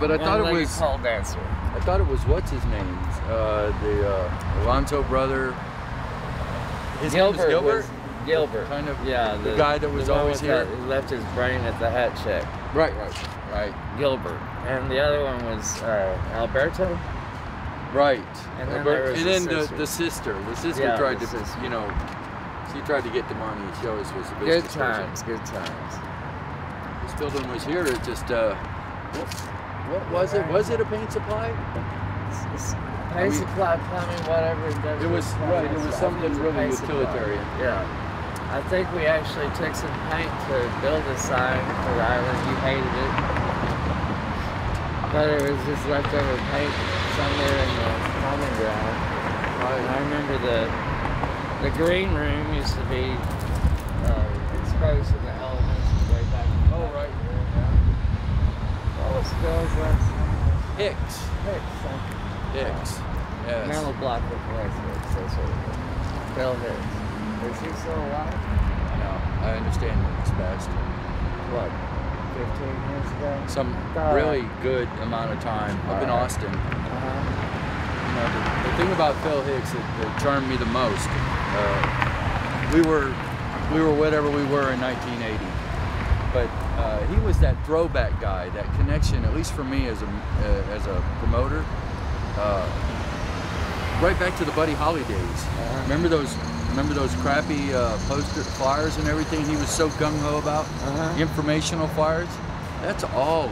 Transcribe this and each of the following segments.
But I thought it was pole dancer. I thought it was what's his name? The Alonso brother. His Gilbert. name was Gilbert. Gilbert. Kind of. Yeah. The guy that was always here. He left his brain at the hat check. Right. Gilbert. And the other one was Alberto. Right. And then there was the sister. The sister tried to, you know, she tried to get the money. She always was a business person. Good times. This building was here. It just, what was it? Was it a paint supply? Paint supply, plumbing, whatever it does. It was right. It was something really utilitarian. Yeah. I think we actually took some paint to build a sign for the island. You hated it, but it was just leftover paint somewhere in the common ground. Right. And I remember the green room used to be exposed to the elements way back. Oh, right. What was Phil's last name? Hicks. Hicks. Yes. Mental block with Hicks. That's what it was. Phil Hicks. Is he still alive? No, I understand that it's passed. What, 15 years ago? Some really good amount of time up in Austin. You know, the thing about Phil Hicks that charmed me the most, we were whatever we were in 1980, but he was that throwback guy, that connection, at least for me as a promoter, right back to the Buddy Holly days. Remember those crappy poster flyers and everything he was so gung-ho about? Informational flyers? That's all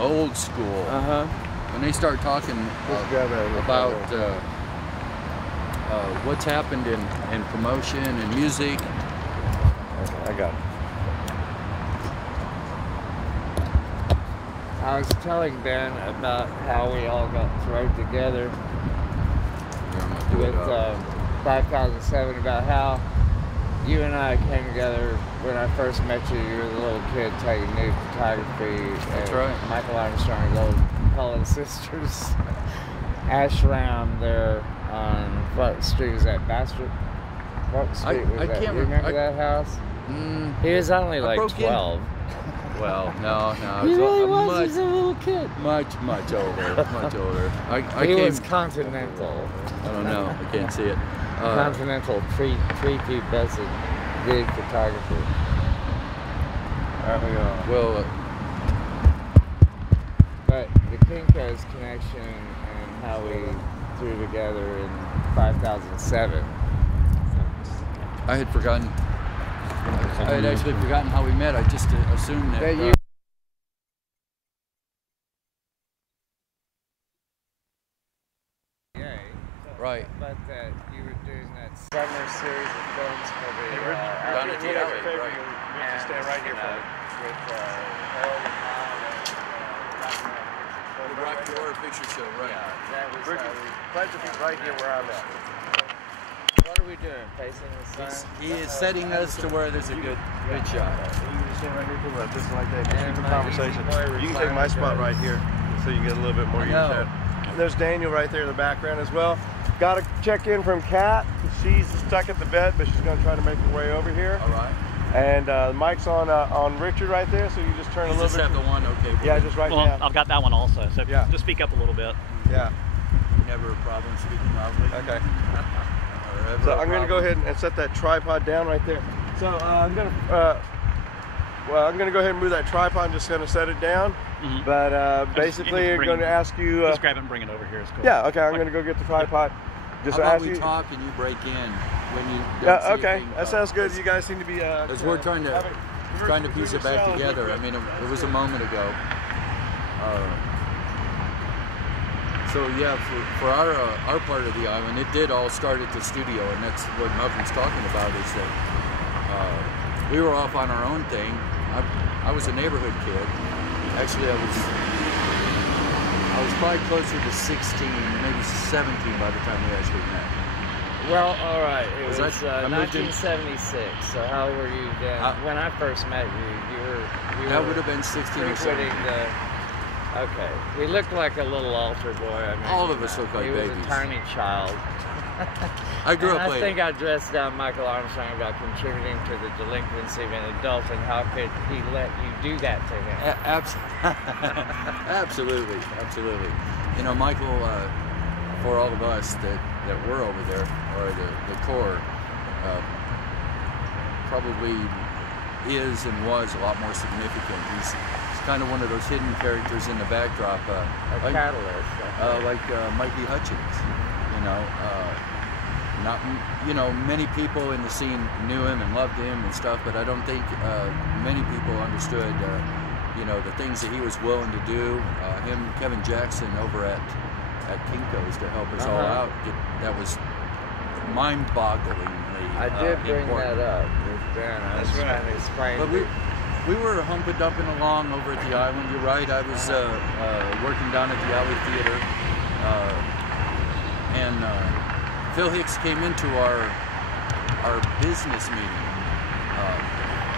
old school. When they start talking about what's happened in promotion and music. I got it. I was telling Ben about how we all got thrown together with 5007, about how you and I came together when I first met you. You were the little kid taking nude photography. That's right. Michael Armstrong's old Cullen Sisters ashram there on what street was that? Bastard? What street was that? You remember that house? He was only like 12. Well, no. He really was. He was a little kid. Much older. Much older. He was continental. I don't know. I can't see it. Continental prepubescent big photographer. Well, but the Kinko's connection and how we threw together in 5007. I had forgotten. I had actually forgotten how we met. I just assumed that you. Right. But that you were doing that summer series of films for the down at the alley, right? You have to stand right here for it. With Harold and Mom and The Rocky Horror Picture Show, right? Yeah, that was Glad to be right here where I'm at. What are we doing? Facing the sun? He is setting us to where there's a good shot. You can stand right here to the left, just like that. Just And keep the my conversation. easy boy You can take my spot right here, so you get a little bit more use of that. There's Daniel right there in the background as well. Got to check in from Kat. She's stuck at the vet, but she's going to try to make her way over here. All right. And Mike's on Richard right there, so you just turn a little bit. Just have the one, okay. Yeah, just right now. I've got that one also, so just speak up a little bit. Yeah. Never a problem speaking loudly. Okay. So I'm going to go ahead and set that tripod down right there. So I'm going to go ahead and move that tripod. I'm just going to set it down. But basically, I'm going to ask you. Just grab it and bring it over here. It's cool. Yeah. Okay. I'm going to go get the tripod. Just How about ask we you. talk and you break in when you. Yeah. Okay. That sounds good. You guys seem to be. Because we're trying to piece it back together. I mean, it was a moment ago. So yeah, for our part of the island, it did all start at the studio, and that's what Malcolm's talking about. Is that we were off on our own thing. I was a neighborhood kid. Actually, I was probably closer to 16, maybe 17 by the time we actually met. Well, all right. It was 1976. So how were you then? When I first met you, you That were would have been 16 or 17. Okay. He looked like a little altar boy. I mean, all of us look like he babies. He was a tiny child. I grew up I late. think I dressed down Michael Armstrong about contributing to the delinquency of an adult, and how could he let you do that to him? Absolutely, absolutely. You know, Michael, for all of us that were over there, or the core, probably is and was a lot more significant. He's kind of one of those hidden characters in the backdrop. A catalyst. Like Mikey Hutchins, you know. Not, you know, many people in the scene knew him and loved him and stuff, but I don't think many people understood, you know, the things that he was willing to do. Him, Kevin Jackson over at Kinko's to help us all out. That was mind-bogglingly I did bring important. that up with Ben. I was trying to explain. But we were humping along over at the island. You're right. I was working down at the Alley Theater, and Phil Hicks came into our business meeting.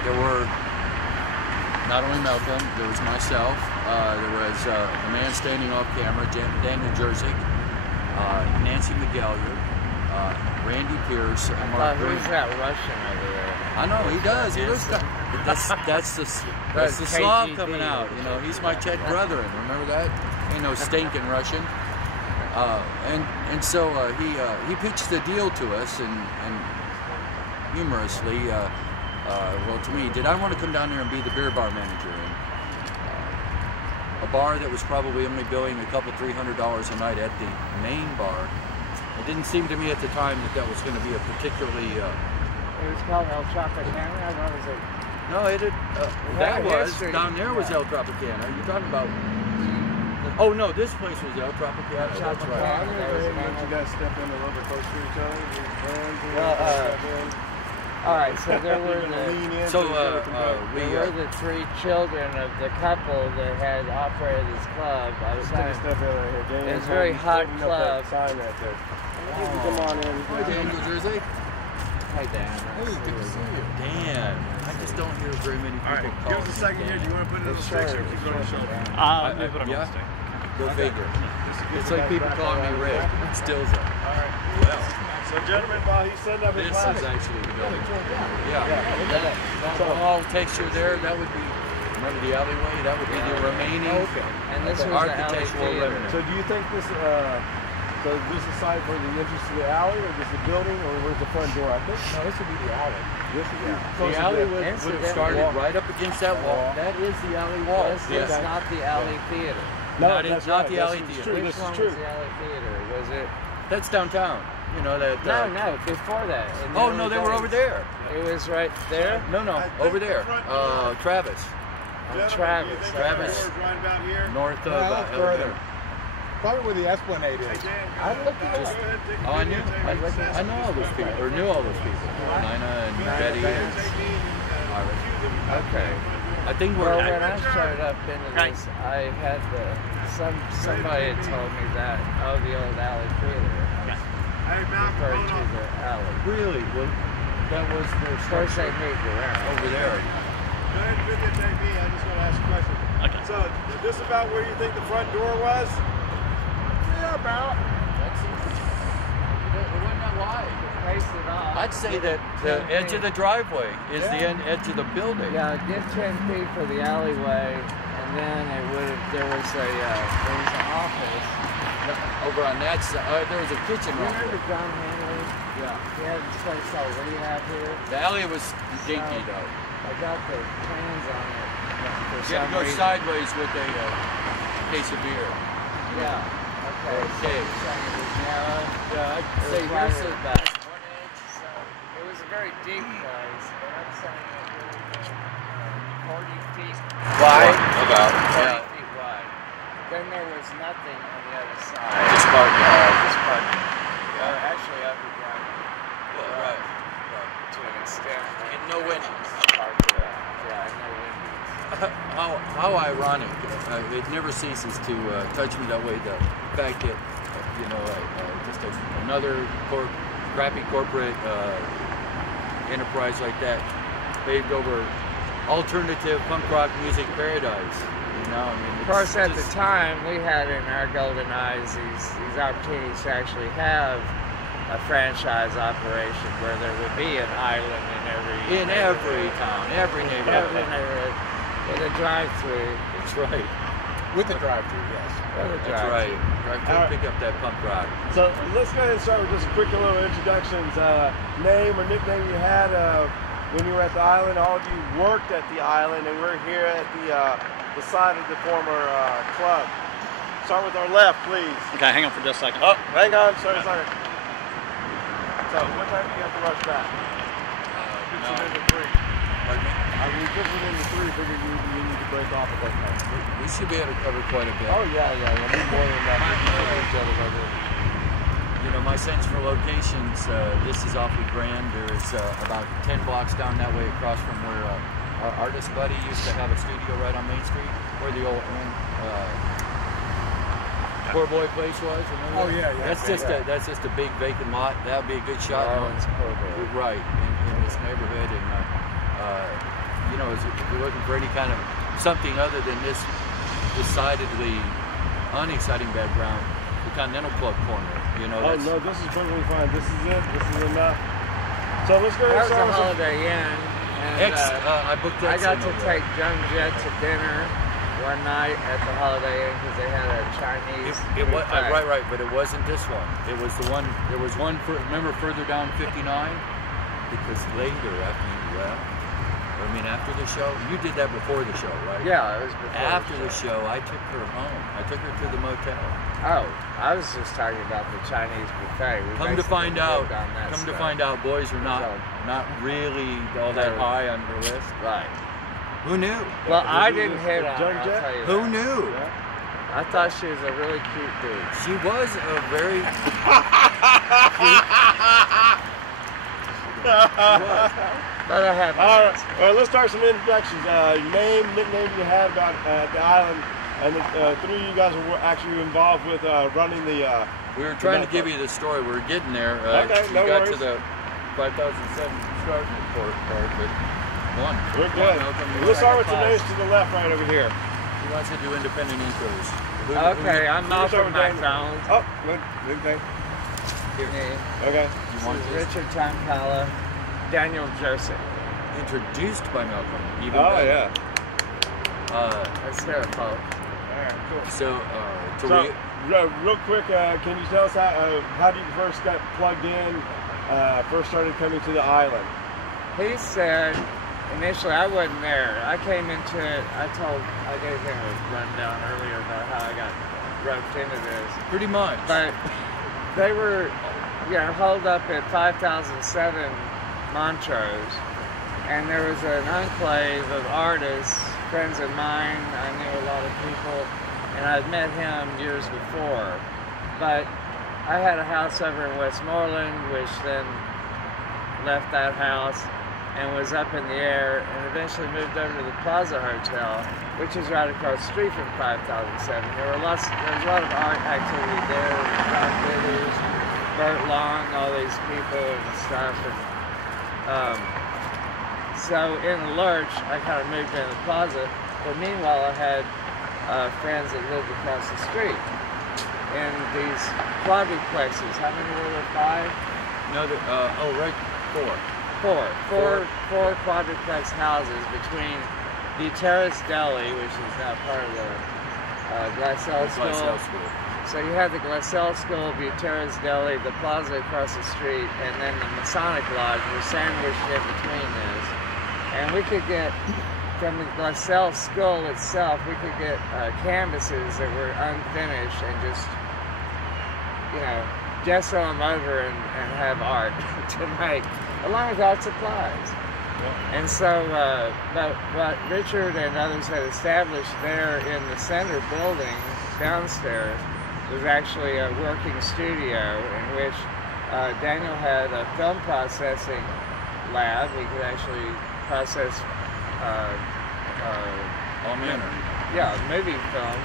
There were not only Malcolm, there was myself, there was the man standing off camera, Daniel Jerzyk, Nancy McGallier, Randy Pierce, and Mark Green. Who's that Russian over there? I know, he does. He looks like, that's the Slav coming out. You know, he's my Czech brethren. Remember that? Ain't no stinking Russian. And so he pitched the deal to us, and humorously, well, to me, did I want to come down there and be the beer bar manager? And, a bar that was probably only billing a couple $300 a night at the main bar. It didn't seem to me at the time that was going to be a particularly. It was called El Tropicana. What was it? No, it had. That was down there was El Tropicana. You're talking about. Oh no, this place was El Tropicana. That's right. I'm going to go ahead and let you guys step in a little bit closer to each other. All right, so there were the three children of the couple that had operated this club. I was Take a step in right here. It was a very hot club. Sign right there. Come on in. Hi, Dan, New Jersey. Hi, Dan. Hey, good to see you. Dan. I just don't hear very many people All right, call give us a second here. Do you want to put it in the sticks or keep it on the shoulder? Yeah. Go figure. It's like people calling me Rick. It stills up. All right. Well, so gentlemen, while he's setting up his This is actually the building. Yeah. That all texture there, that would be, remember the alleyway? That would be the remaining And this was architectural the alley remnant. So do you think this, so this is side for the entrance to the alley, or just the building, or where's the front door? I think, no, this would be the alley. This would be The alley would have started right up against that wall. That is the alley wall. It's not the alley theater. No, Not the alley theater. Which one was the alley theater? Was it? That's downtown. You know that. No, before that. Oh no, they were over there. It was right there. No, over there. Travis. Travis. North of. further. Probably where the Esplanade is. I looked at it. Oh, I know all those people, or knew all those people. Nina and Betty and Ira. Okay. I think we're. Well, when I started up into this, I had somebody had told me that the old alley theater. Referred to the alley. Really? Well, that was the. Of course, they moved around. Over there. Go ahead and videotape me. I just want to ask a question. Okay. So, is this about where you think the front door was? Yeah, about. It wasn't that wide. Paste it off. I'd say that the edge of the driveway is the edge of the building. Yeah, give 10 feet for the alleyway, and then it would have. There was an office. Over on that side, there was a kitchen right Remember there. John Henley? Yeah. He had this place called Rehab here. The alley was dinky though. I got the plans on it. For You had to some go reason. sideways with a case of beer. Yeah. Okay. Or a cave. So it was narrow. Yeah, I'd It say was right here's at the that one edge. So it was a very deep place, but I'm saying it would have been 40 feet wide. About. 40 Yeah. feet wide. Then there was nothing on the other side. Just parking. Just parking. Or actually underground. Right. To an extent. And no windows. Parked it up. Yeah, no windows. How ironic. It never ceases to touch me that way. The fact that, you know, just another crappy corporate enterprise like that paved over alternative punk rock music paradise. You know, I mean, Of course, at the time, we had in our golden eyes these opportunities to actually have a franchise operation where there would be an island in every town, every neighborhood. With a drive-through. That's right. With the drive-through, yes. That's right. Drive-through, pick up that punk rock. So let's go ahead and start with just a quick little introductions. Name or nickname you had when you were at the island. All of you worked at the island, and we're here at the side of the former club. Start with our left, please. Okay, hang on for just a second. Oh, hang on, sorry. So, what time do you have to rush back? No. Into 3. Pardon me? I mean, just into 3, figured you need to break off at that time. We should be able to cover quite a bit. Oh, yeah. Need more than that. You know, my sense for locations, this is awfully grand. There's about 10 blocks down that way across from where our artist buddy used to have a studio right on Main Street, where the old Poor Boy place was. Remember? Oh yeah. That's just a big vacant lot. That would be a good shot. Right in this neighborhood, and you know, if you're looking for any kind of something other than this decidedly unexciting background, the Continental Club corner. You know. Oh no, this is perfectly fine. This is it. This is enough. So let's go ahead and start with the Holiday Inn. And, I booked that. I got to take Young Jet to dinner one night at the Holiday Inn because they had a Chinese. It was right, but it wasn't this one. It was the one. There was one. Remember further down 59, because later after you left, I mean after the show, you did that before the show, right? Yeah, it was before. After the show, I took her home. I took her to the motel. Oh, I was just talking about the Chinese buffet. Come to find out, boys are not really all that high on her list. Right. Who knew? Well, I didn't hit on her, I'll tell you Who that. knew? I thought she was a really cute dude. She was a very cute. But I have all right, let's start some introductions. Name, nickname you had about the island, and the 3 of you guys were actually involved with running the... we were trying to give you the story. We were getting there. Okay, no got worries. to the 5,007 subscriber report part, but one. We're good. Let's start with the names to the left right over here. Who wants to do independent intros? Okay, I'm Malcolm McDonald. Oh, good thing. Here. Me. Okay. You want this? Richard Tampala, Daniel Joseph. Introduced by Malcolm. Even Oh, better. yeah. Let's hear it, folks. All right, cool. So, real quick, can you tell us how did you first get plugged in, first started coming to the island? He said, initially I wasn't there. I came into it, I gave him a rundown earlier about how I got roped into this. pretty much. But they were, holed up at 5007 Montrose, and there was an enclave of artists, friends of mine. I knew a lot of people, and I'd met him years before. But I had a house over in Westmoreland, which then left that house and was up in the air, and eventually moved over to the Plaza Hotel, which is right across the street from 5007. There was a lot of art activity there, John Withers, Burt Long, all these people and stuff. And so in the lurch, I kind of moved in the plaza, but meanwhile I had friends that lived across the street in these quadruplexes. How many were there? 5? No, right, 4. Four quadruplex houses between the Terrace Deli, which is now part of the Glassell School. So you had the Glassell School, the Terrace Deli, the plaza across the street, and then the Masonic Lodge was sandwiched in between this. And we could get, from the Glassell School itself, we could get canvases that were unfinished and just, gesso them over and have art to make, along with art supplies. Yeah. And so, what Richard and others had established there in the center building downstairs was actually a working studio in which Daniel had a film processing lab. We could actually process all manner. Yeah, movie film.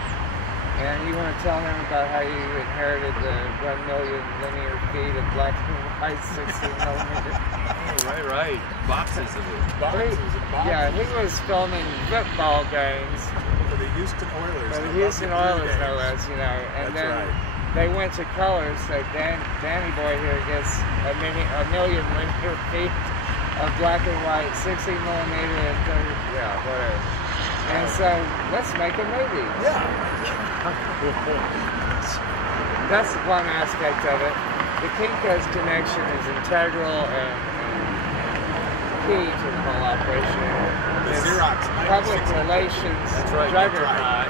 And you want to tell him about how you inherited the 1 million linear feet of black and white 16mm? Right. Boxes of it. Boxes. Yeah, he was filming football games. For the Houston Oilers. For the Houston Oilers, no less, And That's then right. they went to color, so Danny Boy here gets a million linear feet of black and white, 16 millimeter, and 30, yeah, whatever. And so, let's make a movie. Yeah. That's one aspect of it. The Kinko's connection is integral and key to the whole operation. The Xerox, public relations juggernaut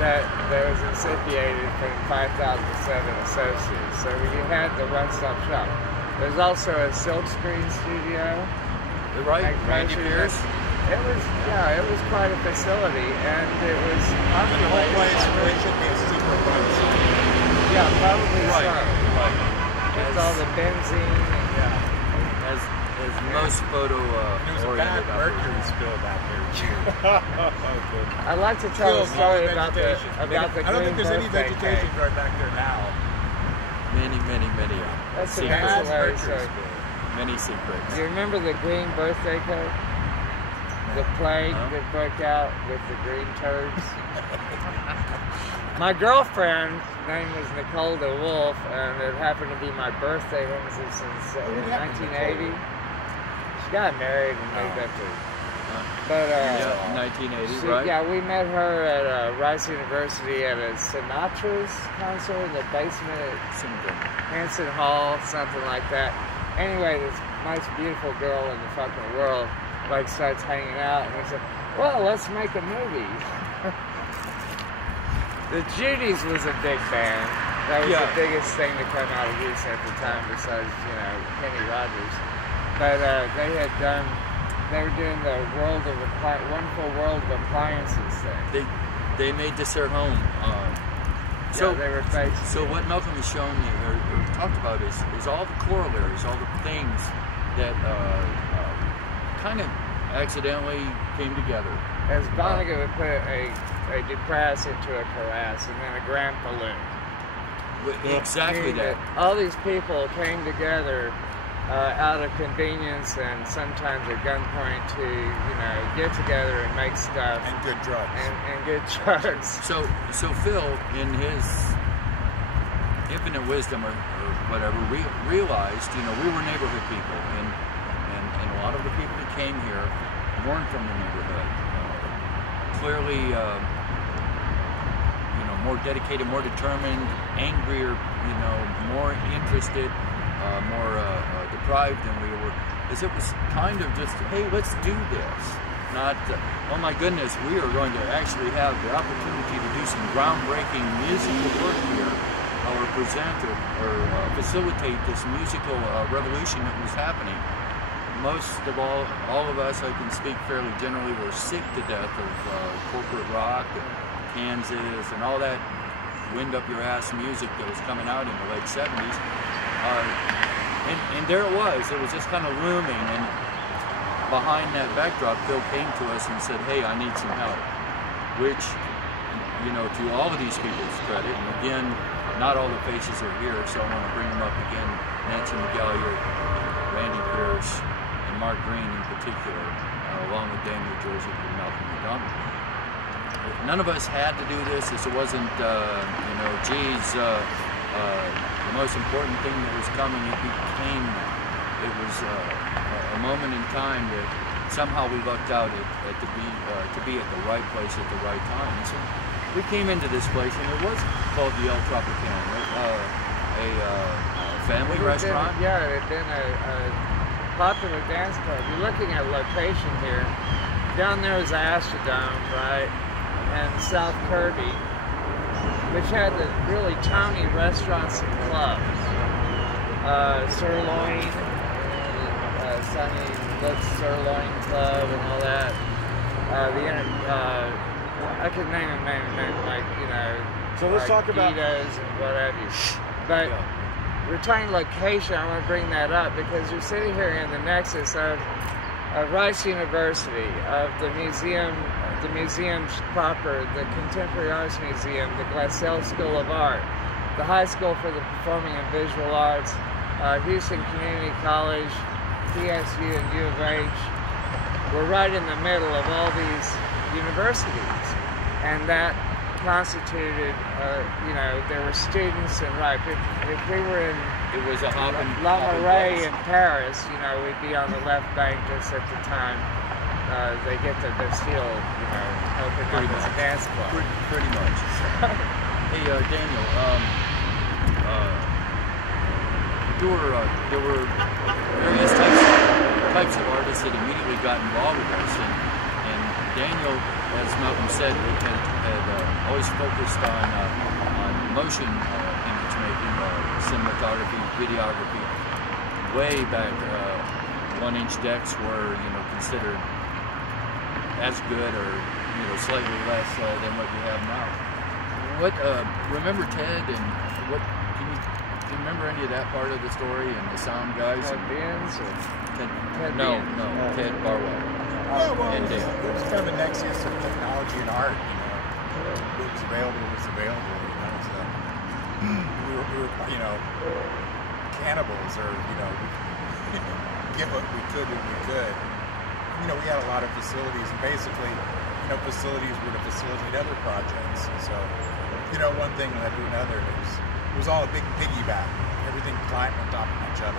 that was insipiated from 5007 associates. So you had the one-stop shop. There's also a silkscreen studio. Right, Randy Pierce. It was quite a facility, and it was The whole place really should be a secret place. Yeah, probably Right, so. right. It's all the benzene. As most photo There was a bad mercury spill back there too. I'd like to tell a story about the I don't think there's any vegetation right back there now. Many. That's a secrets. nice way, so. Many secrets. You remember the green birthday cake? The plague that broke out with the green turds? My girlfriend's name was Nicole DeWolf, and it happened to be my birthday. When was this? In 1980. She got married and moved up to. But 1980, right? Yeah, we met her at Rice University at a Sinatra's concert in the basement at Hanson Hall, something like that. Anyway, this most beautiful girl in the fucking world starts hanging out, and we said, well, let's make a movie. The Judies was a big band. That was the biggest thing to come out of Houston at the time, besides, Kenny Rogers. But they were doing the Wonderful World of Appliances thing. They made this their home. So they were faced. So what Malcolm has shown you or talked about is all the corollaries, all the things that kind of accidentally came together. As Vonnegut would put it, a depress into a caress, and then a grand balloon. Exactly that. All these people came together out of convenience and sometimes at gunpoint to, get together and make stuff. And good drugs. And good drugs. So Phil, in his infinite wisdom or whatever, realized, we were neighborhood people, and a lot of the people that came here weren't from the neighborhood. Clearly, more dedicated, more determined, angrier, more interested, more deprived than we were. It was kind of just, hey, let's do this. Not, oh my goodness, we are going to actually have the opportunity to do some groundbreaking musical work here, or present or facilitate this musical revolution that was happening. Most of all of us, I can speak fairly generally, were sick to death of corporate rock, Kansas, and all that wind-up-your-ass music that was coming out in the late 70s. And there it was just kind of looming, and behind that backdrop, Phil came to us and said, hey, I need some help, which, to all of these people's credit, and again, not all the faces are here, so I want to bring them up again, Nancy McGalliard, Randy Pierce, and Mark Green in particular, along with Daniel Joseph and Malcolm McDonald. None of us had to do this. It wasn't, the most important thing that was coming. It was a moment in time that somehow we lucked out to be at the right place at the right time. And so we came into this place, and it was called the El Tropican, a family restaurant. It had been a popular dance club. You're looking at location here. Down there is Astrodome, right? And South Kirby, which had the really towny restaurants and clubs. Sirloin, Sunny Looks Sirloin Club and all that. I could name like, so let's talk about Guidos and what have you. But we're talking location, I want to bring that up because you're sitting here in the nexus of Rice University, of the museums proper, the Contemporary Arts Museum, the Glassell School of Art, the High School for the Performing and Visual Arts, Houston Community College, PSU and U of H. We're right in the middle of all these universities, and that constituted, you know, there were students and if we were in It was a hopping. La Marais in Paris, you know, we'd be on the left bank just at the time they're still, you know, open up as a dance club. Pretty much. Hey, Daniel, there were various types of artists that immediately got involved with us, and Daniel, as Malcolm said, had always focused on motion image making, cinematography, videography. Way back, 1-inch decks were, you know, considered as good or, you know, slightly less than what we have now. What remember Ted and what do you remember any of that part of the story and the sound guys? Ted Beans or Ted Bean. Ted Barwell. Yeah, well, it was kind of a nexus of technology and art. You know, what was available was available. You know, so we were, you know, cannibals, or you know, get what we could when we could. You know, we had a lot of facilities, and basically, you know, facilities were to facilitate other projects. So, you know, one thing led to another. It was all a big piggyback. Everything climbed on top of each other.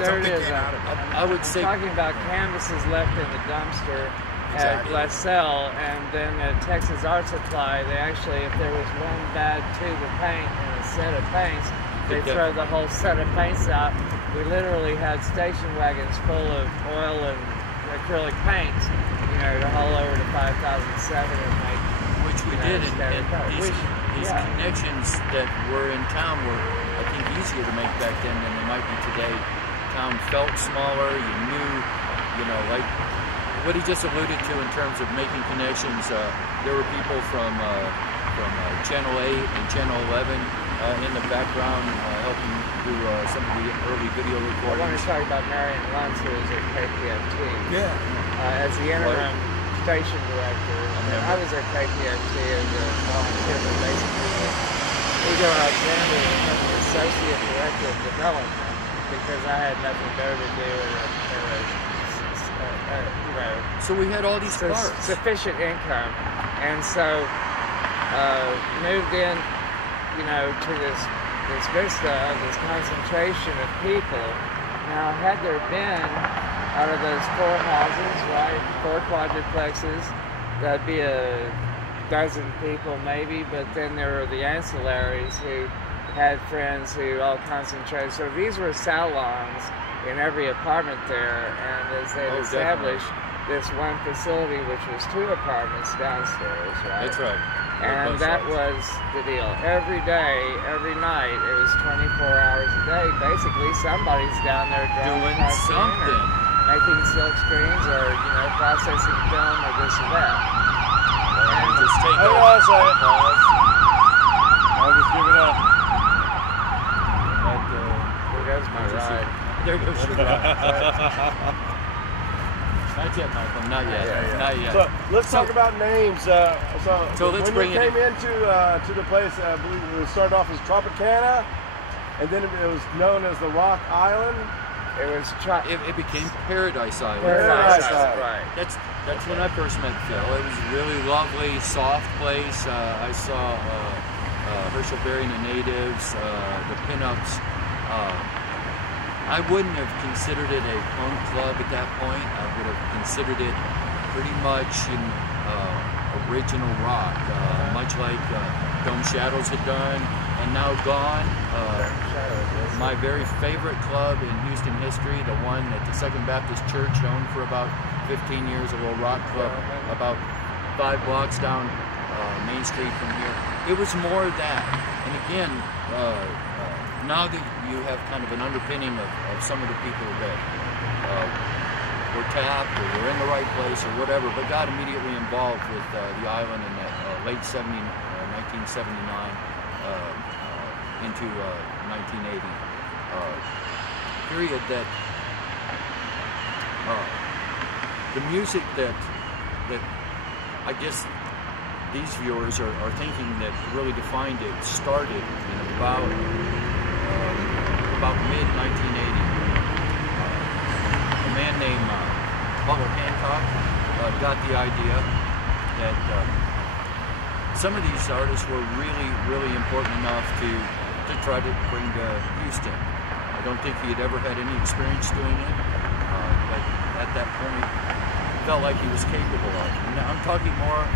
There Something it is. came out of it. I would say Talking about canvases left in the dumpster at LaSalle, and then at Texas Art Supply, they actually, if there was one bad tube of paint and a set of paints, they throw the whole set of paints out. We literally had station wagons full of oil and acrylic paints, you know, to haul over to 5007 and make. Which we did, and these connections that were in town were, I think, easier to make back then than they might be today. Town felt smaller. You knew, you know, like what he just alluded to in terms of making connections. There were people from Channel 8 and Channel 11 in the background helping do some of the early video recordings. I want to talk about Marion Luntz, who was at KPFT. Yeah. As the interim station director. I was at KPFT as a volunteer, but basically we go out there and become the associate director of development because I had nothing better to do you know. So we had all these cars. Sufficient income, and so moved in, you know, to this vista of this concentration of people. Now, had there been out of those 4 houses, right, 4 quadruplexes, that'd be a dozen people maybe, but then there were the ancillaries who had friends who all concentrated. So these were salons in every apartment there, and as they established this one facility, which was 2 apartments downstairs, right? That's right. And that was the deal. Every day, every night, it was 24 hours a day. Basically, somebody's down there doing something. Making silk screens or, you know, processing film or this or that. And just take Hold on a second. I'll just give it up. There goes my ride. There goes your ride. Not yet, Malcolm. Not yet. Not yet. So let's talk about names. So let's when bring you it came into to the place, I believe it started off as Tropicana, and then it was known as the Rock Island. It became Paradise Island. Paradise Island. Right. That's when I first met Phil. It was a really lovely, soft place. I saw Herschel Berry and the Natives, the pinups. I wouldn't have considered it a punk club at that point. I would have considered it pretty much in original rock, much like Dome Shadows had done and now gone. My very favorite club in Houston history, the one that the Second Baptist Church owned for about 15 years, a little rock club about 5 blocks down Main Street from here. It was more of that. And again, now that you have kind of an underpinning of some of the people that were tapped or were in the right place or whatever, but got immediately involved with the island in that late 1979 into 1980 period, that the music that I guess these viewers are thinking that really defined it started in about mid-1980. A man named Butler Hancock got the idea that some of these artists were really important enough to try to bring to Houston. I don't think he had ever had any experience doing it, but at that point, felt like he was capable of it. And I'm talking more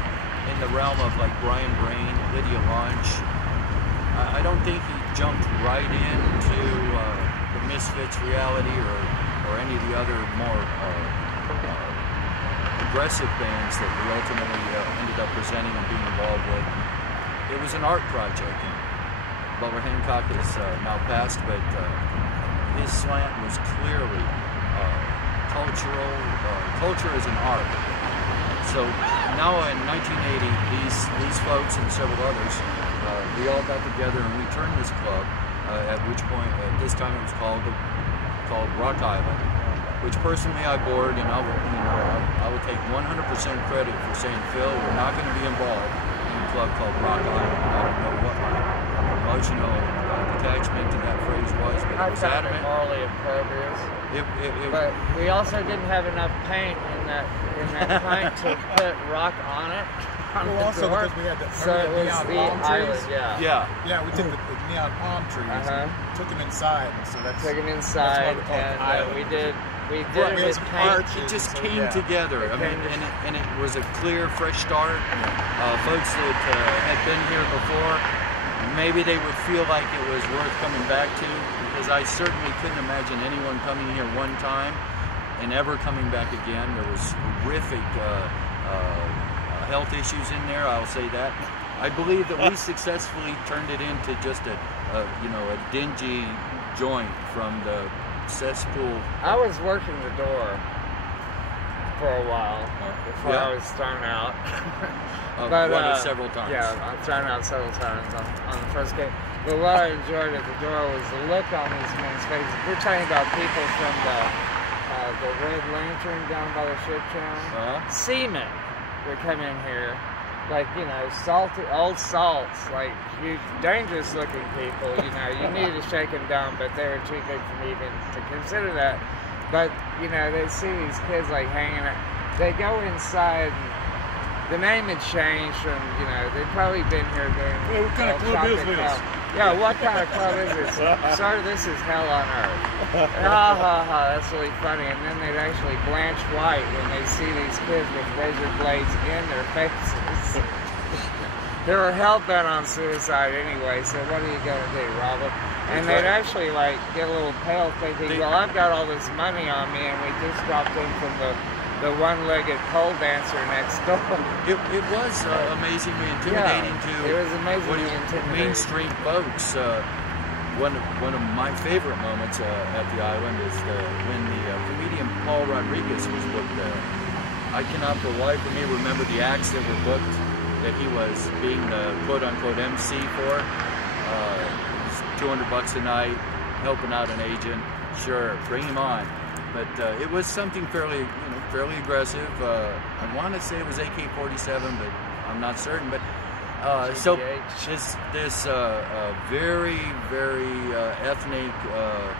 in the realm of like Brian Brain, Lydia Lunch. I don't think he jumped right into the Misfits reality or any of the other more aggressive bands that we ultimately ended up presenting and being involved with. It was an art project. And Butler Hancock is now passed, but his slant was clearly cultural. Culture is an art. So now in 1980, these folks and several others, we all got together and we turned this club. At which point, at this time, it was called Rock Island, which personally I board, and I will take 100% credit for saying, Phil, we're not going to be involved in a club called Rock Island. I don't know what my emotional attachment to that phrase was, but it was adamant. Morally impervious. But we also didn't have enough paint in that paint to put rock on it. Well, also door. because we had the neon palm island, trees. Yeah, we took the neon palm trees and took them inside, and so that's took them inside, and we did it with paint. It just came together. I mean, and it was a clear, fresh start. Folks that had been here before, maybe they would feel like it was worth coming back to, because I certainly couldn't imagine anyone coming here one time and ever coming back again. There was horrific health issues in there, I'll say that. I believe that we successfully turned it into just a dingy joint from the cesspool. I was working the door for a while before I was thrown out. But several times. Yeah, I was thrown out several times on the first game. But what I enjoyed at the door was the look on these men's faces. We're talking about people from the Red Lantern down by the ship town. Seamen would come in here, like, salty, old salts, like huge, dangerous looking people, you needed to shake them down, but they were too good for me even to consider that. But, they see these kids like hanging out, they go inside, and the name had changed from, they'd probably been here during... Well, what kind of club is this? Yeah, what kind of club is this? Sir, this is hell on earth. Ha ha ha, that's really funny. And then they'd actually blanch white when they see these kids with razor blades in their faces. They were hell-bent on suicide anyway, so what are you going to do, rob them? And they'd actually, get a little pale thinking, well, I've got all this money on me, and we just dropped in from the one-legged pole dancer next door. It was amazingly intimidating it was amazingly intimidating. Mainstream folks. One of my favorite moments at the island is when the comedian Paul Rodriguez was booked there. I cannot for the life of me remember the acts that were booked that he was being the quote-unquote MC for. $200 a night, helping out an agent. Sure, bring him on. But it was something fairly aggressive. I want to say it was AK-47, but I'm not certain. But so this very ethnic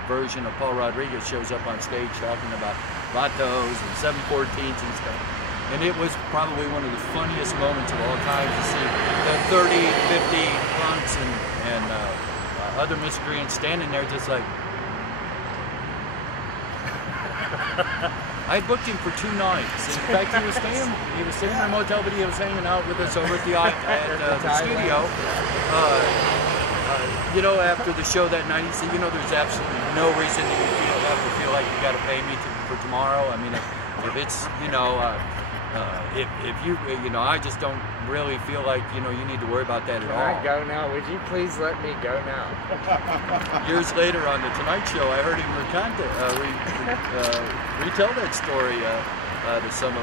version of Paul Rodriguez shows up on stage talking about vatos and 714s and stuff. And it was probably one of the funniest moments of all time to see the 30, 50 punks and other miscreants standing there just like. I booked him for 2 nights. In fact, he was sitting in a motel, but he was hanging out with us over at the studio. After the show that night, he said, there's absolutely no reason that you feel like you got to pay me for tomorrow. I mean, if it's, if you, I just don't really feel like, you need to worry about that at all. Can I go now? Would you please let me go now? Years later on The Tonight Show, I heard him retell that story to some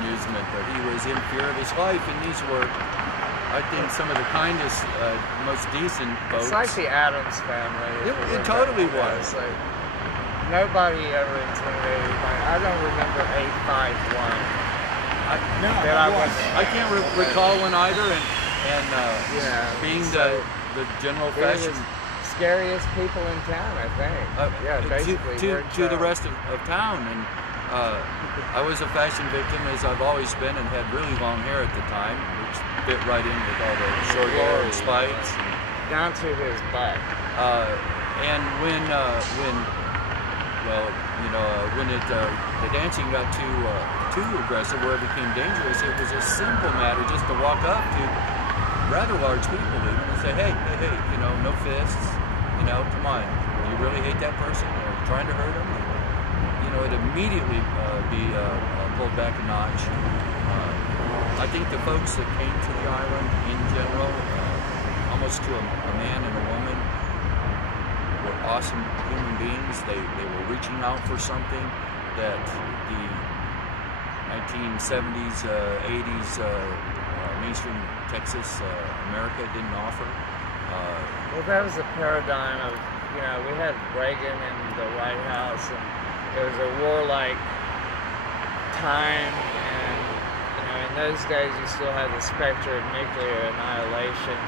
amusement, that he was in fear of his life, and these were, I think, some of the kindest, most decent folks. It's like the Addams Family. It totally was. Like, nobody ever intimidated me. I don't remember 851. I can't recall one either, and being the general fashion. Scariest people in town, I think. Basically to the rest of town, I was a fashion victim, as I've always been, and had really long hair at the time, which fit right in with all the short hair and spikes. Down to his butt. And when the dancing got too aggressive, where it became dangerous, it was a simple matter just to walk up to rather large people even and say, hey, no fists, come on, you really hate that person, or you're trying to hurt them? It immediately be pulled back a notch. I think the folks that came to the island in general, almost to a man and a woman, were awesome human beings. They were reaching out for something that the 1970s, 80s mainstream Texas America didn't offer. Well, that was a paradigm of, we had Reagan in the White House, and it was a warlike time, and in those days you still had the specter of nuclear annihilation.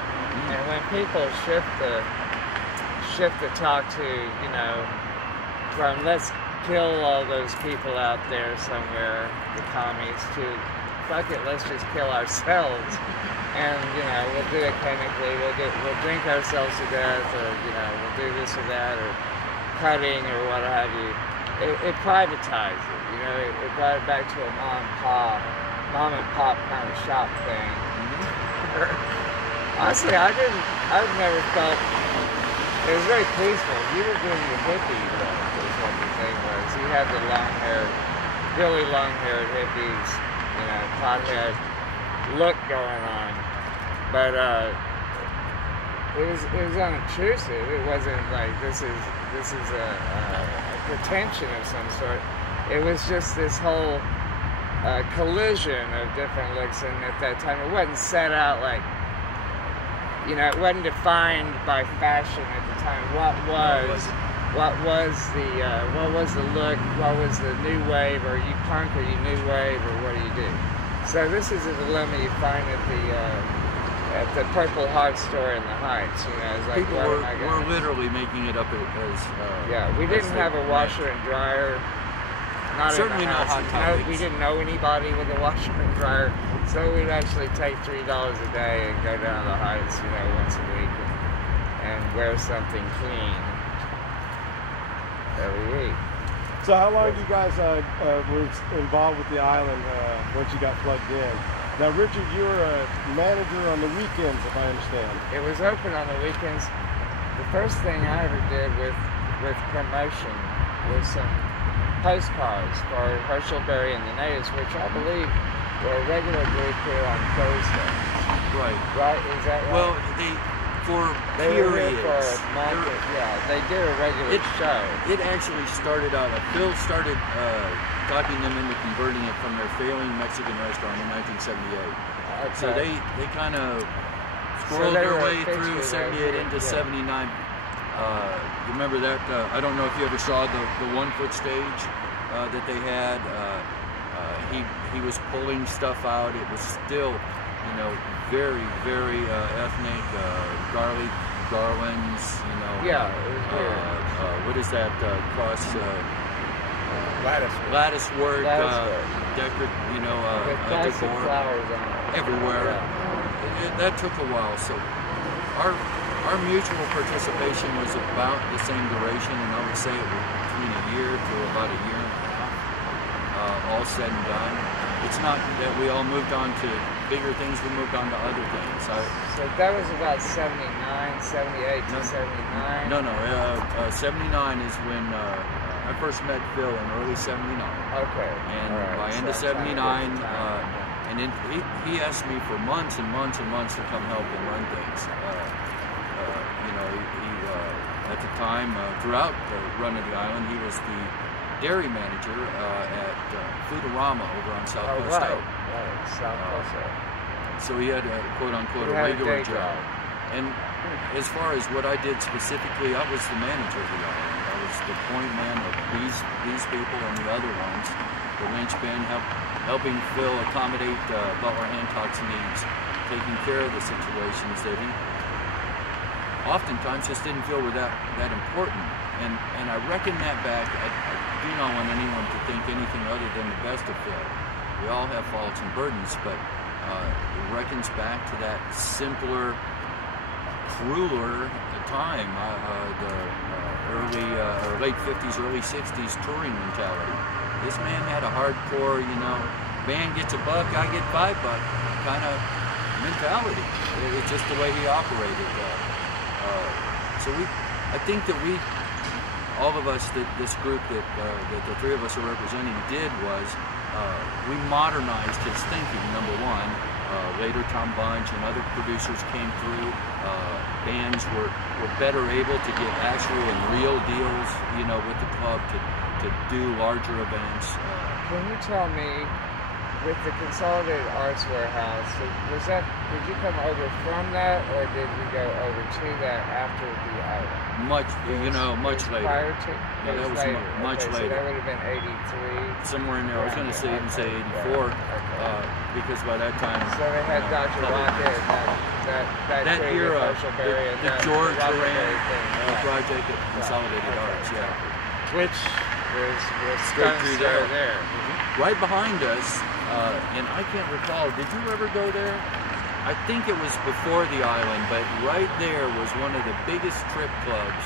And when people shift the talk to, from let's kill all those people out there somewhere, the commies, to fuck it, let's just kill ourselves, and we'll do it chemically, we'll drink ourselves to death, or we'll do this or that, or cutting or what have you. It privatized it, it brought it back to a mom and pop kind of shop thing. Honestly, I've never felt, it was very peaceful. You were doing the hippie look, is what the thing was. You had the really long-haired hippies, pothead look going on. But it was unobtrusive. It wasn't like this is a pretension of some sort. It was just this whole collision of different looks, and at that time it wasn't set out like, it wasn't defined by fashion at the time. What was the look? What was the new wave? Are you punk? Are you new wave? Or what do you do? So this is a dilemma you find at the Purple Heart store in the Heights. It's like, people were literally making it up as we didn't have a washer and dryer. Certainly not hot topics. We didn't know anybody with a washer and dryer, so we'd actually take $3 a day and go down to the Heights, once a week and wear something clean every week. So how long you guys were involved with the island once you got plugged in? Now, Richard, you were a manager on the weekends, if I understand. It was open on the weekends. The first thing I ever did with promotion was some postcards for Herschel Berry and the Natives, which I believe were a regular group here on Thursday. Right. Right? Is that right? Well, they were here for a month. They did a regular show. It actually started out, Phil started talking them into converting it from their failing Mexican restaurant in 1978. Okay. So they kind of squirreled their way through 78 into 79. Remember that? I don't know if you ever saw the 1-foot stage that they had. He was pulling stuff out. It was still, very, very ethnic. Garlands, Yeah, it was weird. What is that? Cross lattice work. Decor, with flowers on it. Everywhere. Yeah. That took a while. So our mutual participation was about the same duration, and I would say it was between a year to about a year and a half, all said and done. It's not that we all moved on to bigger things, we moved on to other things. So that was about 79, 78 to 79? No, 79 is when I first met Phil in early 79. Okay. And by end of 79, and then he asked me for months and months and months to come help him run things. At the time, throughout the run of the island, he was the dairy manager at Foodorama over on South Coast Out. Right, South Coast Out. So he had a quote-unquote a regular job. And as far as what I did specifically, I was the manager of the island. I was the point man of these people and the other ones, the linchpin, helping Phil accommodate Butler Hancock's needs, taking care of the situations that he oftentimes just didn't feel were that important. and I reckon that back. I do not want anyone to think anything other than the best of Phil. We all have faults and burdens, but it reckons back to that simpler, crueler time, the early or late 50s, early 60s touring mentality. This man had a hardcore, band gets a buck, I get $5 kind of mentality. It's just the way he operated. I think that all of us, this group that the three of us are representing did was we modernized his thinking, number one. Later Tom Bunch and other producers came through. Bands were better able to get actual and real deals, with the club to do larger events. Can you tell me, with the Consolidated Arts Warehouse, did you come over from that, or did we go over to that after the album? Much later. Prior to? Yeah, that was later. Much later. So that would have been 83? Somewhere in there. I was going to say 84, because by that time... So they had Dr. Rocket, that era, the George Duran project at Consolidated Arts, Which was straight through there. Mm-hmm. Right behind us, and I can't recall, did you ever go there? I think it was before the island, but right there was one of the biggest strip clubs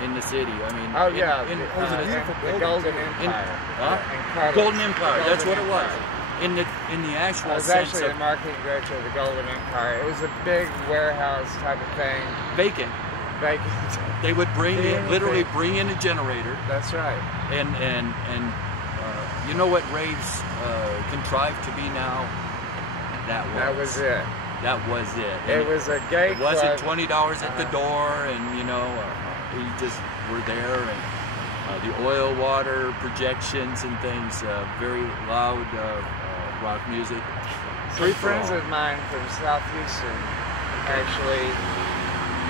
in the city. I mean, it was a beautiful building. The Golden Empire. Golden Empire, that's what it was. In the actual I was sense actually of the marketing director of the Golden Empire. It was a big warehouse type of thing. vacant. They would literally bring in a generator. That's right. And you know what raves contrived to be now? That was it. That was it. It was a gay club. It wasn't $20 at the door, and we just were there, and the oil, water, projections, and things. Very loud rock music. Three friends of mine from South Houston actually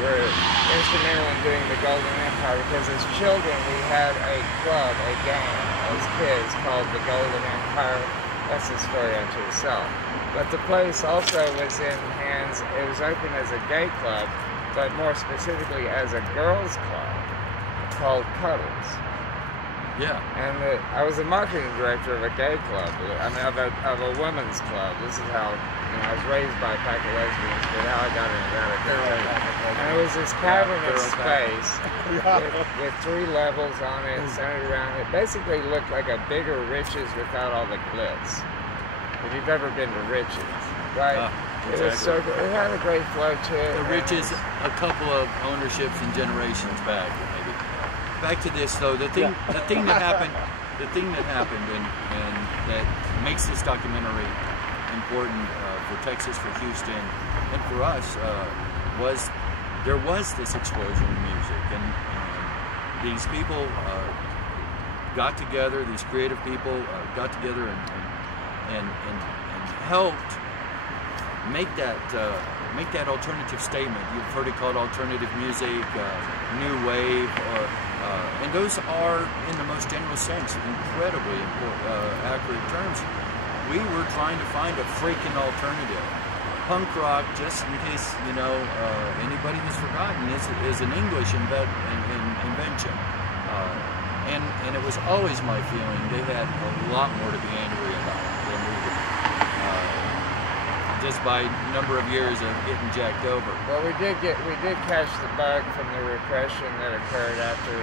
were instrumental in doing the Golden Empire, because as children we had a club, a gang, as kids, called the Golden Empire. That's a story unto itself. But the place also was in hands, it was open as a gay club, but more specifically as a girls club called Cuddles. Yeah. And I was the marketing director of a gay club, of a women's club. This is how, I was raised by a pack of lesbians, but how I got into that. And it was this cavernous space with 3 levels on it, centered around it. Basically looked like a bigger Riches without all the glitz. If you've ever been to Riches, right? It was so good. It had a great flow to it. The Riches, a couple of ownerships and generations back, maybe. Back to this though, the thing that happened, and that makes this documentary important for Texas, for Houston, and for us, there was this explosion in music, and these people got together. These creative people got together and helped make that alternative statement. You've heard it called alternative music, new wave, and those are, in the most general sense, incredibly accurate terms. We were trying to find a freaking alternative. Punk rock, just in case anybody has forgotten, is an English invention, and it was always my feeling they had a lot more to be angry about than we did. Just by number of years of getting jacked over. Well, we did catch the bug from the repression that occurred after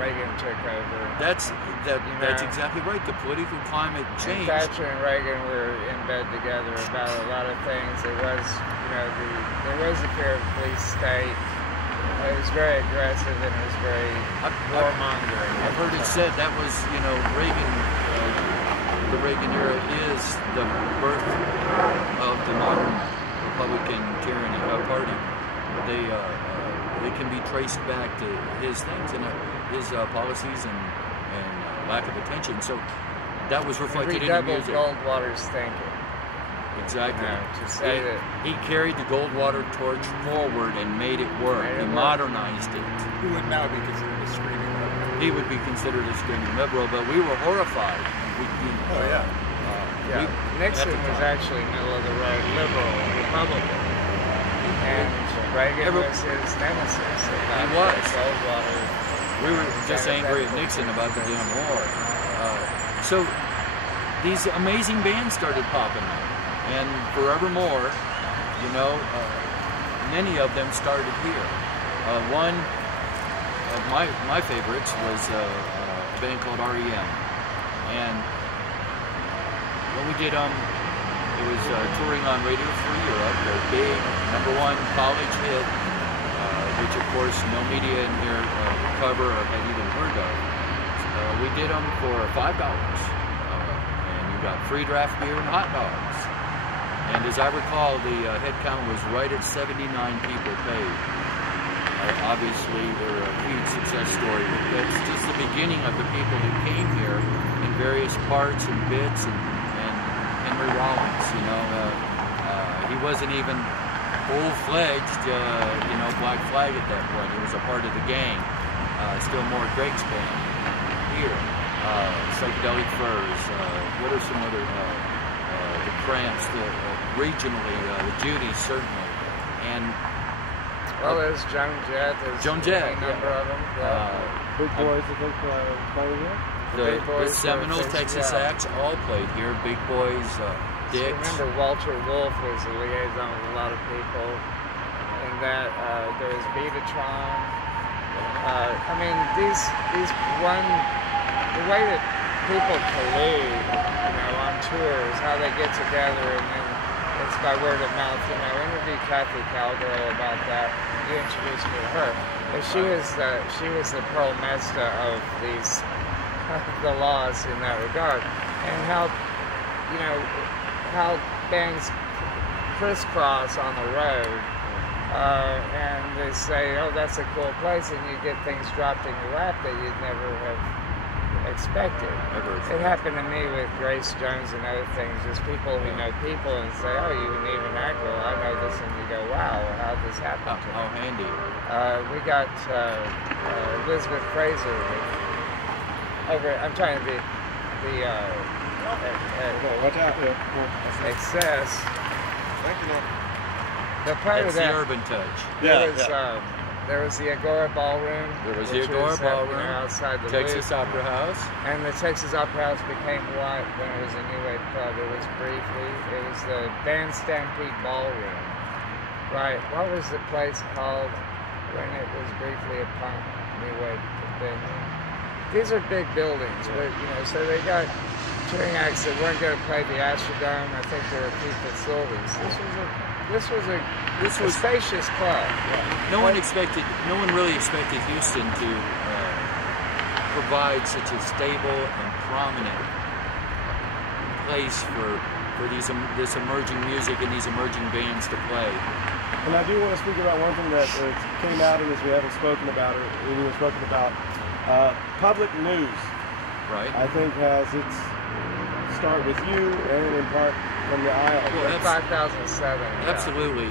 Reagan took over. That's exactly right. The political climate changed. And Thatcher and Reagan were in bed together about a lot of things. There was, there was a fear of the police state. It was very aggressive and it was very warmongering. I've heard it said that was, Reagan. The Reagan era is the birth of the modern Republican tyranny party. They can be traced back to his things and his policies and lack of attention. So that was reflected in the music. Goldwater's thinking. Exactly. To say that he carried the Goldwater torch forward and made it work. He modernized it. Who would now be considered a screaming liberal? He would be considered a screaming liberal, but we were horrified. Nixon was actually middle of the road liberal Republican, and Reagan was his nemesis. He was. Goldwater We were just angry at Nixon about the damn war. So these amazing bands started popping up, and forevermore, you know, many of them started here. One of my favorites was a band called REM, and when we did it was touring on Radio Free Europe, their big #1 college hit, which of course no media in here would cover or had even heard of. We did them for $5, and you got free draft beer and hot dogs. And as I recall, the head count was right at 79 people paid. Obviously, they're a huge success story. That's just the beginning of the people that came here in various parts and bits, and Henry Rollins, you know, he wasn't even full-fledged, you know, Black Flag at that point. He was a part of the gang. Still more Greg's band here. Psychedelic Furs. What are some other, the Cramps, regionally, the Judies certainly. And well, there's Joan Jett. Joan Jett, a number of them. Big Boys, I think, playing here. The Seminole, Texas Acts all played here. Big Boys, Dicks. Remember, Walter Wolf was a liaison with a lot of people, and that there was Beavatron. I mean, the way that people collude, you know, on tours, how they get together, and then it's by word of mouth. You know, interviewed Kathy Cowgirl about that. You introduced me to her, but she was the Pearl Mesta of the laws in that regard, and how, you know, how bands crisscross on the road, and they say, oh, that's a cool place, and you get things dropped in your lap that you'd never have expected. It happened to me with Grace Jones and other things, just people who know people and say, oh, you need an actor, well, I know this, and you go, wow, how'd this happen to me? How handy. We got Elizabeth Fraser over, I'm trying to be watch out there. Excess. The part That's of that, the urban touch. there was the Agora Ballroom. There was the Agora Ballroom, outside the Texas Loop. Opera House. And the Texas Opera House became what when it was a New Wave club? It was the Van Stampede Ballroom. Right. What was the place called when it was briefly a punk New Wave venue? These are big buildings, but you know, so they got touring acts that weren't going to play the Astrodome. I think there were a few facilities. This was a spacious club. No one really expected Houston to provide such a stable and prominent place for this emerging music and these emerging bands to play. And I do want to speak about one thing that came out of this we haven't spoken about, or anyone spoken about. Public news, right? I think has its start with you and in part from the aisle. Well, 5007. Absolutely.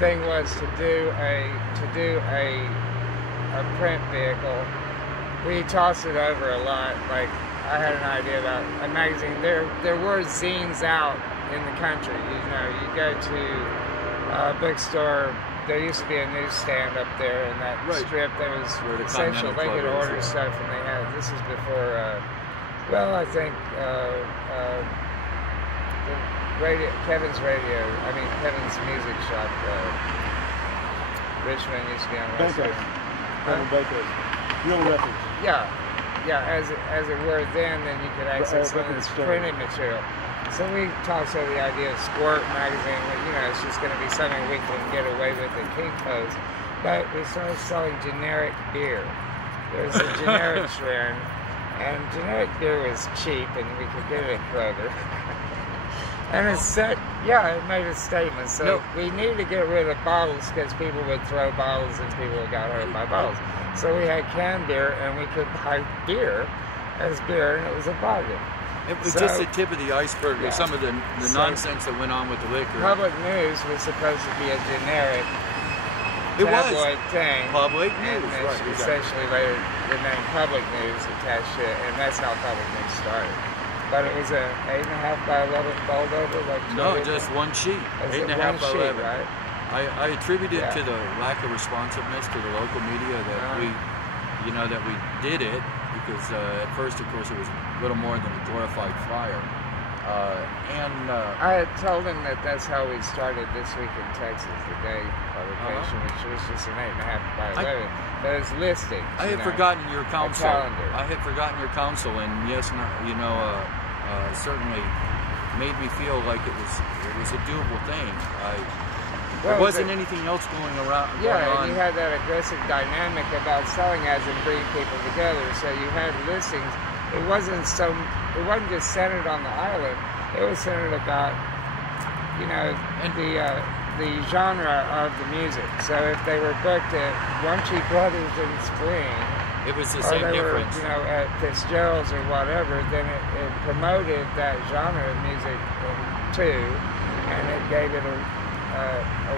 Thing was to do a print vehicle. We tossed it over a lot. Like I had an idea about a magazine. There were zines out in the country. You know, you go to a bookstore. There used to be a newsstand up there in that strip that was essential. They could order stuff, and they had. This is before. Well, I think Kevin's music shop. Richmond used to be on West End. Real records. Yeah. As it were then you could access some of this printed material. So we talked over the idea of Squirt magazine, you know, it's just going to be something we can get away with at Kinko's. But we started selling generic beer. There's a generic trend, and generic beer was cheap, and we could get it at Kroger. And it made a statement. So we needed to get rid of bottles because people would throw bottles and people got hurt by bottles. So we had canned beer, and we could buy beer as beer, and it was a bargain. It was just the tip of the iceberg with some of the nonsense that went on with the liquor. Public news was supposed to be a generic tabloid thing. Public news, and essentially later the name Public News attached to it, and that's how Public News started. But it was a 8.5 by 11 fold over, like just one sheet. 8.5 by 11. Right? I attribute it to the lack of responsiveness to the local media that we you know, that we did it, because at first, of course, it was a little more than a glorified flyer. I had told him that that's how we started This Week in Texas, the day publication, which was just an 8.5 by 11. But it's listing. I had forgotten your counsel. Calendar. I had forgotten your counsel, and yes, you know, certainly made me feel like it was a doable thing. There wasn't anything else going on. And you had that aggressive dynamic about selling ads and bringing people together. So you had listings. It wasn't just centered on the island. It was centered about, you know, the genre of the music. So if they were booked at Wunchy Brothers in Spring, it was the same difference. Were, you know, at Fitzgerald's or whatever, then it promoted that genre of music too, and it gave it a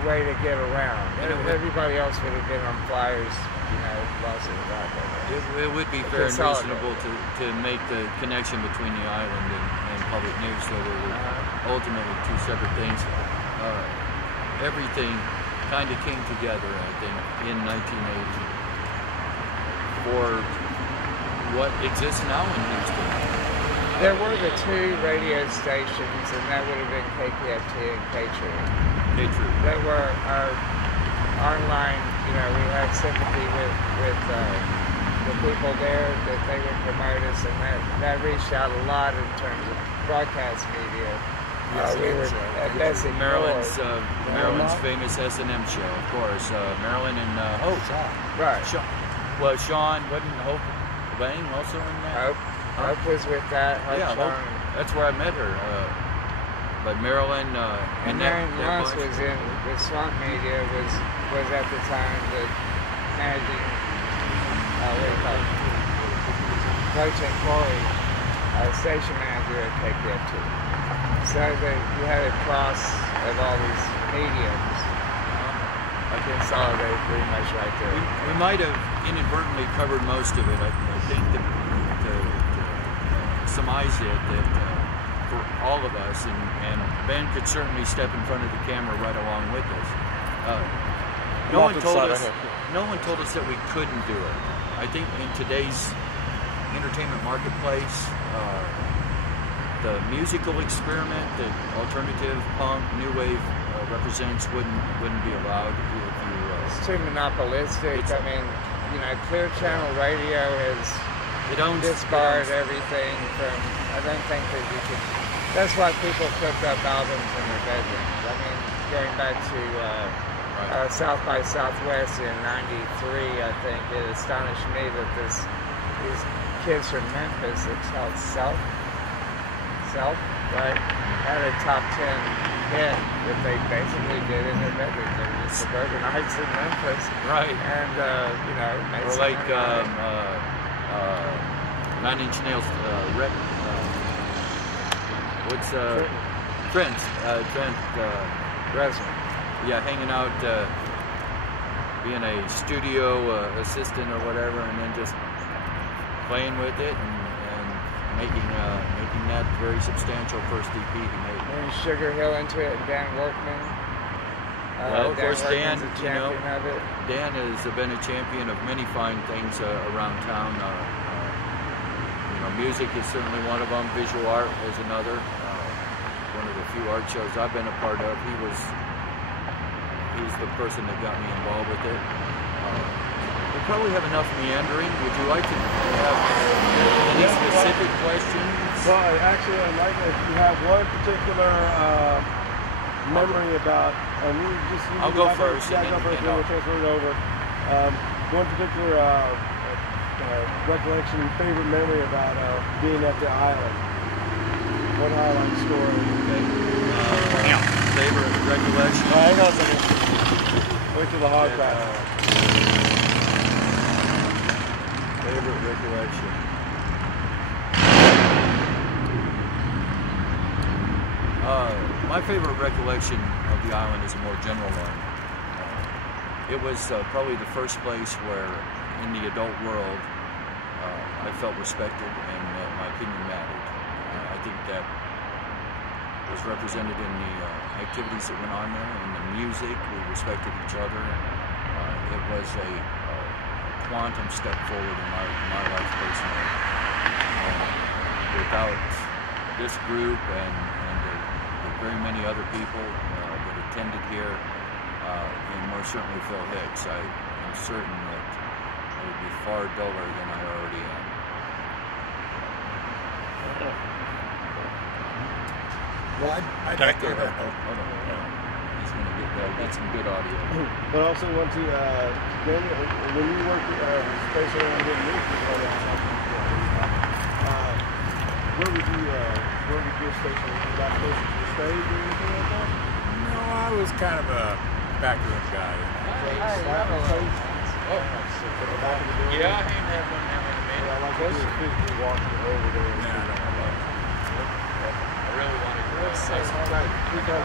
way to get around. Everybody else would have been on flyers, you know, lost it about that. It would be fair and reasonable to make the connection between the island and public news, so there were ultimately two separate things. Everything kind of came together, I think, in 1980 for what exists now in Houston. There were the two radio stations, and that would have been KPFT and K-True. That were our online, you know, we had sympathy with the people there, that they would promote us, and that reached out a lot in terms of broadcast media. We were at best Maryland's famous S&M show, of course. Marilyn and Hope. Right. Well, Sean, wasn't Hope Bang also in that? Hope was with that. Hope, that's where I met her. But Marilyn and Marion Luntz was in with Swamp Media, was at the time the managing Coach and Corey, station manager at KPFT. So you had a cross of all these mediums. I consolidated pretty much right there. We might have inadvertently covered most of it. I think to surmise it that for all of us, and Ben could certainly step in front of the camera right along with us. No one told us that we couldn't do it. I think in today's entertainment marketplace, the musical experiment that alternative punk, new wave represents wouldn't be allowed. It's too monopolistic. I mean, you know, Clear Channel Radio has disbarred everything from. I don't think that you could. That's why people cooked up albums in their bedrooms. I mean, going back to South by Southwest in '93, I think it astonished me that these kids from Memphis, it's called Self, right, had a top 10 hit that they basically did in their bedroom. They were just suburbanites in Memphis, right? And you know, made or like 9 Inch Nails, what's Trent Reznor. Yeah, hanging out, being a studio assistant or whatever, and then just playing with it and making that very substantial first EP he made. And Sugar Hill into it, and Dan Workman. Well, of course, Dan, a champion of it. Dan has been a champion of many fine things around town. You know, music is certainly one of them. Visual art is another. One of the few art shows I've been a part of. He's the person that got me involved with it. We probably have enough meandering. Would you like to have any specific questions? Well, actually, I'd like if you have one particular memory about, and you just I'll go first. Yeah, go first. We'll transfer it over. One particular recollection, favorite memory about being at the island. One highlight story. Okay. Favorite recollection. Hang on a second. Wait till the hog back. Favorite recollection. My favorite recollection of the island is a more general one. It was probably the first place where, in the adult world, I felt respected and that my opinion mattered. I think that was represented in the activities that went on there, in the music. We respected each other. It was a quantum step forward in my life personally. Without this group and the very many other people that attended here, and most certainly Phil Hicks, I'm certain that I would be far duller than I already am. Well, I'd like to. He's going to get some good audio. But I also want to, when you worked at Space Around here in where would you station? Was that close to the stage or anything like that? No, I was kind of a backroom guy. Yeah, I ain't had one now in a minute. I like to physically walk over there. No, I don't know. I really want to go.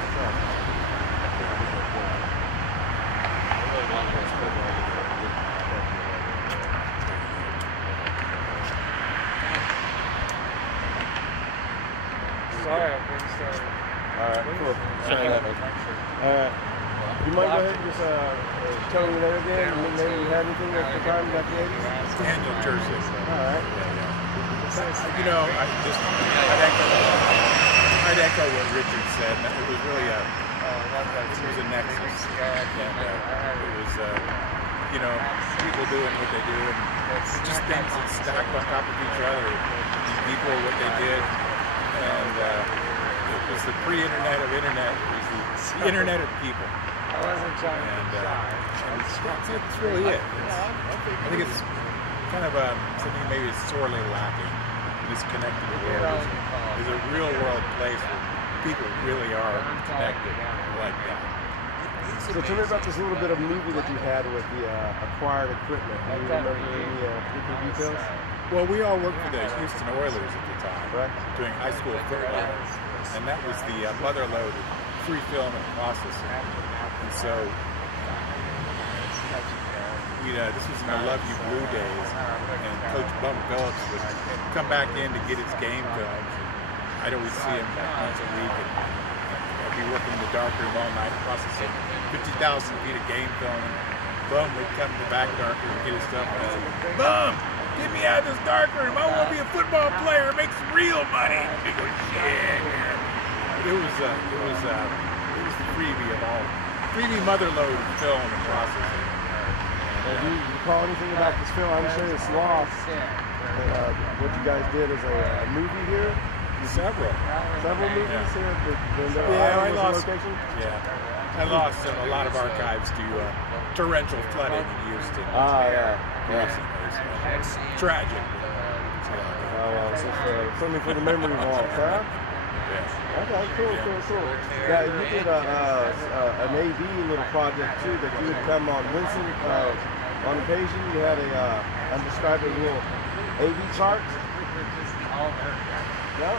Sorry, I've been started. Alright, cool. Alright. You might go ahead and just tell me your name again, and maybe you had anything at the time back in the 80s? Daniel Jersey. Alright. You know, I'd echo what Richard said. It was really a nexus. It was, you know, people doing what they do, and just things that stacked on top of each other. These people, what they did, and it was the pre-internet of internet. It was the internet of people. I wasn't trying And to that's really it. I think it's kind of something maybe is sorely lacking. This connected world is a real world place where people really are connected like that. So tell me about this little bit of movie that you had with the acquired equipment. Do you remember any particular details? Well, we all worked for the Houston Oilers at the time, Right. doing high school football, and that was the mother load of free film and processing. And so, this was in the Love You Blue days, and Coach Bum Phillips would come back in to get his game films. I'd always see him like once a week, and I'd be working in the darkroom all night processing 50,000 feet of game film. And Bum would come to the back darkroom and get his stuff, and I'd say, "Bum, get me out of this darkroom. I want to be a football player and make some real money." He goes, "Shit." It was the freebie of all. Freebie mother load film and processing. Do you recall anything about this film? I'm sure it's lost. What you guys did as a movie here? Several movies here? I lost. Yeah, I lost a lot of archives to torrential flooding in Houston. It's tragic. Something for the memory vault, huh? Yeah. Okay, cool. Yeah, you did an AV little project too that you would come on Vincent on occasion. You had I'm describing a little AV chart. No,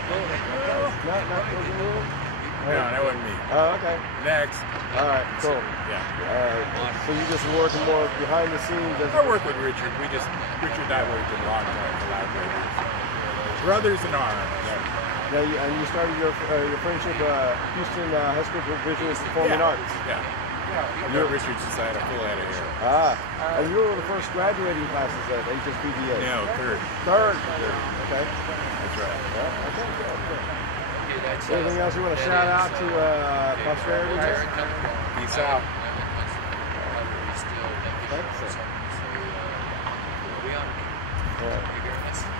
that wasn't me. Oh, okay. Next. All right, cool. Yeah. So you just working more behind the scenes? I work with Richard. Richard and I worked a long time collaborators. Brothers in arms. Now, and you started your friendship Houston High School Division of Performing Arts. Yeah. I met Richard since I had a full head of hair. And you were the first graduating classes at HSPDA. No, third. Okay. That's right. Yeah, okay, good. Anything else you want to shout out to posterity? Peace out.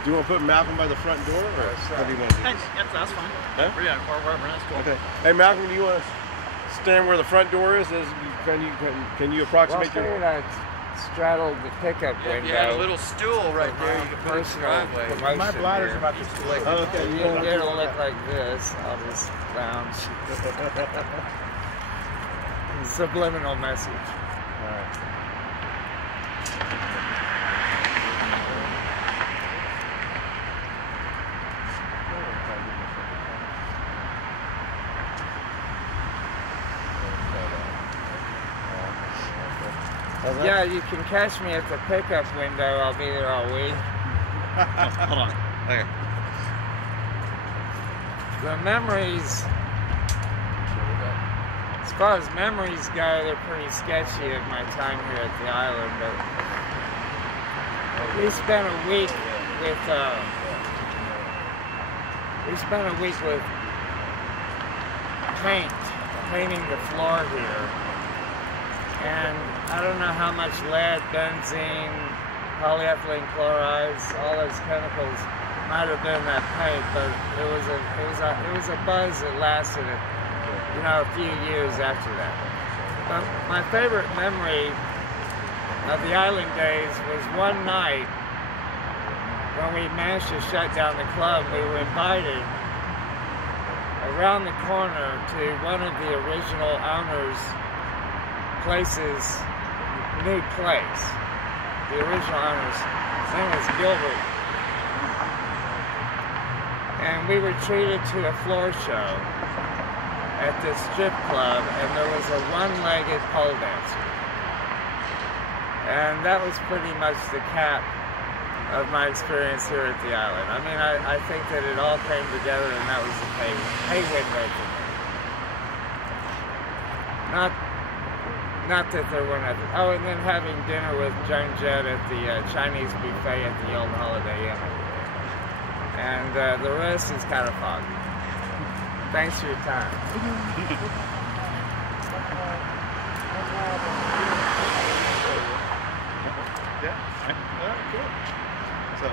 Do you want to put Malcolm by the front door, or what do you want to do? That's fine. Huh? Yeah, that's cool. Okay. Hey, Malcolm, do you want to stand where the front door is? Can you approximate your? I straddled the pickup window. You had a little stool right there. You could put it in the driveway. My bladder's about to split. Oh, okay. It'll look like this. I'll just lounge. Subliminal message. All right. Yeah, you can catch me at the pickup window. I'll be there all week. Hold on. Okay. The memories, as far as memories go, they're pretty sketchy of my time here at the island, but we spent a week with painting the floor here, and I don't know how much lead, benzene, polyethylene chlorides, all those chemicals might have been in that paint, but it was a buzz that lasted, you know, a few years after that. But my favorite memory of the island days was one night when we managed to shut down the club. We were invited around the corner to one of the original owners' place's new place. The original owners, his name was Gilbert. And we were treated to a floor show at this strip club, and there was a one-legged pole dancer. And that was pretty much the cap of my experience here at the island. I mean, I think that it all came together, and that was the pay window for me. Not that there weren't other. Oh, and then having dinner with Joan Jett at the Chinese buffet at the old Holiday Inn. And the rest is kind of foggy. Thanks for your time. Yeah. All right, cool. So.